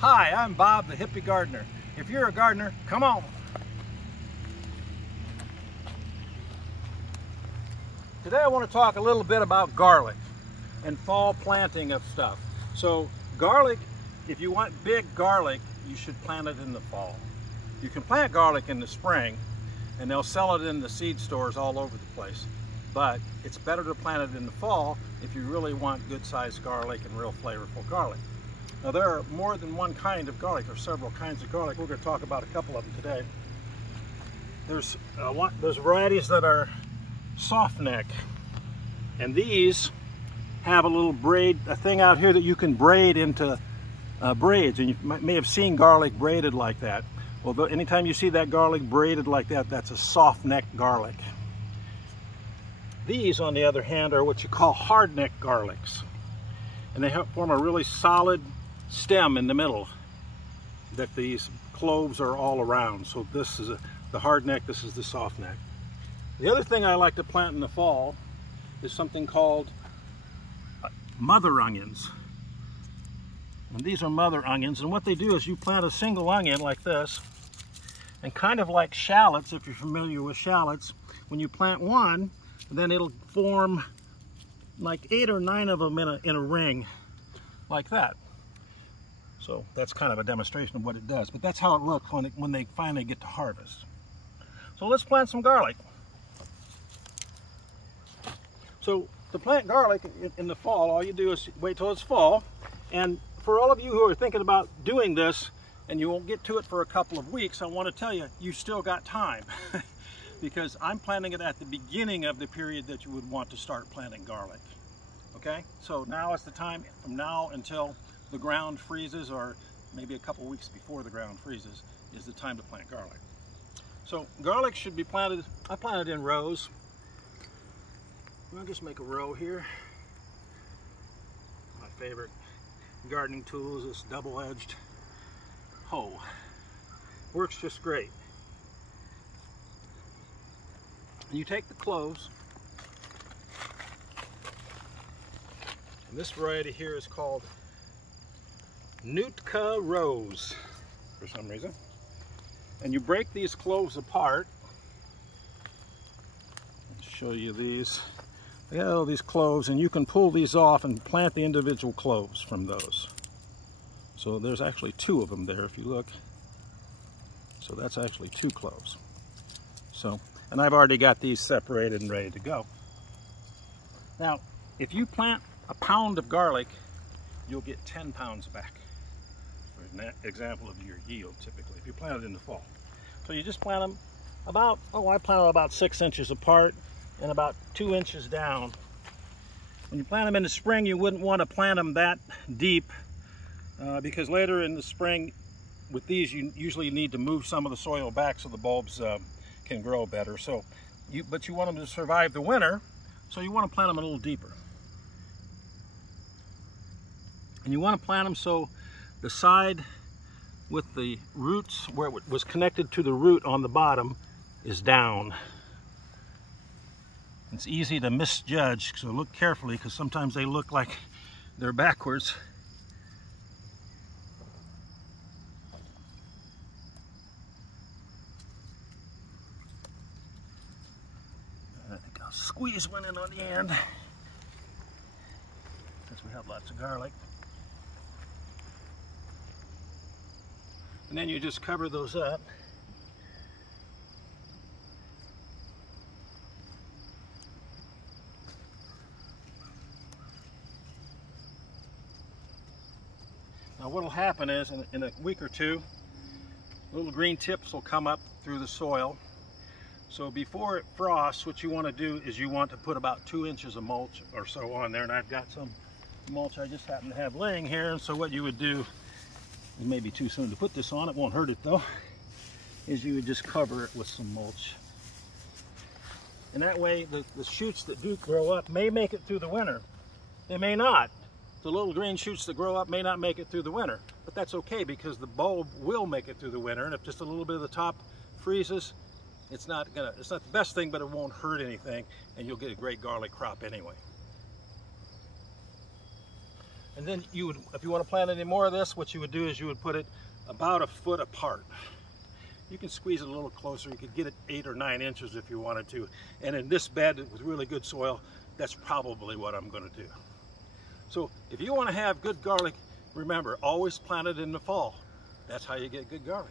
Hi, I'm Bob the Hippie Gardener. If you're a gardener, come on. Today I want to talk a little bit about garlic and fall planting of stuff. So garlic, if you want big garlic, you should plant it in the fall. You can plant garlic in the spring and they'll sell it in the seed stores all over the place. But it's better to plant it in the fall if you really want good sized garlic and real flavorful garlic. Now there are more than one kind of garlic. There's several kinds of garlic. We're going to talk about a couple of them today. There's varieties that are soft neck, and these have a little braid, a thing out here that you can braid into braids, and you may have seen garlic braided like that. Well, anytime you see that garlic braided like that, that's a soft neck garlic. These, on the other hand, are what you call hardneck garlics, and they form a really solid stem in the middle that these cloves are all around. So this is the hard neck, this is the soft neck. The other thing I like to plant in the fall is something called mother onions. And these are mother onions, and what they do is you plant a single onion like this, and kind of like shallots, if you're familiar with shallots, when you plant one, then it'll form like 8 or 9 of them in a ring like that. So that's kind of a demonstration of what it does, but that's how it looks when they finally get to harvest. So let's plant some garlic. So to plant garlic in the fall, all you do is wait till it's fall. And for all of you who are thinking about doing this and you won't get to it for a couple of weeks, I want to tell you, you still got time. Because I'm planting it at the beginning of the period that you would want to start planting garlic. Okay, so now is the time, from now until the ground freezes, or maybe a couple weeks before the ground freezes, is the time to plant garlic. So garlic should be planted, I planted in rows. I'll just make a row here. My favorite gardening tool is this double-edged hoe. Works just great. And you take the cloves, and this variety here is called Nootka Rose for some reason. And you break these cloves apart. I'll show you these. They got all these cloves, and you can pull these off and plant the individual cloves from those. So there's actually 2 of them there if you look. So that's actually 2 cloves. So, and I've already got these separated and ready to go. Now, if you plant a pound of garlic, you'll get 10 pounds back. For an example of your yield, typically, if you plant it in the fall. So you just plant them about, I plant them about 6 inches apart and about 2 inches down. When you plant them in the spring, you wouldn't want to plant them that deep because later in the spring, with these, you usually need to move some of the soil back so the bulbs can grow better. So, but you want them to survive the winter, so you want to plant them a little deeper. And you want to plant them so the side with the roots, where it was connected to the root on the bottom, is down. It's easy to misjudge, so look carefully, because sometimes they look like they're backwards. I think I'll squeeze one in on the end, since we have lots of garlic. And then you just cover those up. Now what will happen is in a week or 2, little green tips will come up through the soil. So before it frosts, what you want to do is you want to put about 2 inches of mulch or so on there. And I've got some mulch I just happen to have laying here. And so what you would do, it may be too soon to put this on, it won't hurt it though, is you would just cover it with some mulch. And that way the shoots that do grow up may make it through the winter. They may not. The little green shoots that grow up may not make it through the winter, but that's okay because the bulb will make it through the winter, and if just a little bit of the top freezes, it's not the best thing, but it won't hurt anything, and you'll get a great garlic crop anyway. And then you would, if you want to plant any more of this, what you would do is you would put it about 1 foot apart. You can squeeze it a little closer. You could get it 8 or 9 inches if you wanted to. And in this bed with really good soil, that's probably what I'm going to do. So if you want to have good garlic, remember, always plant it in the fall. That's how you get good garlic.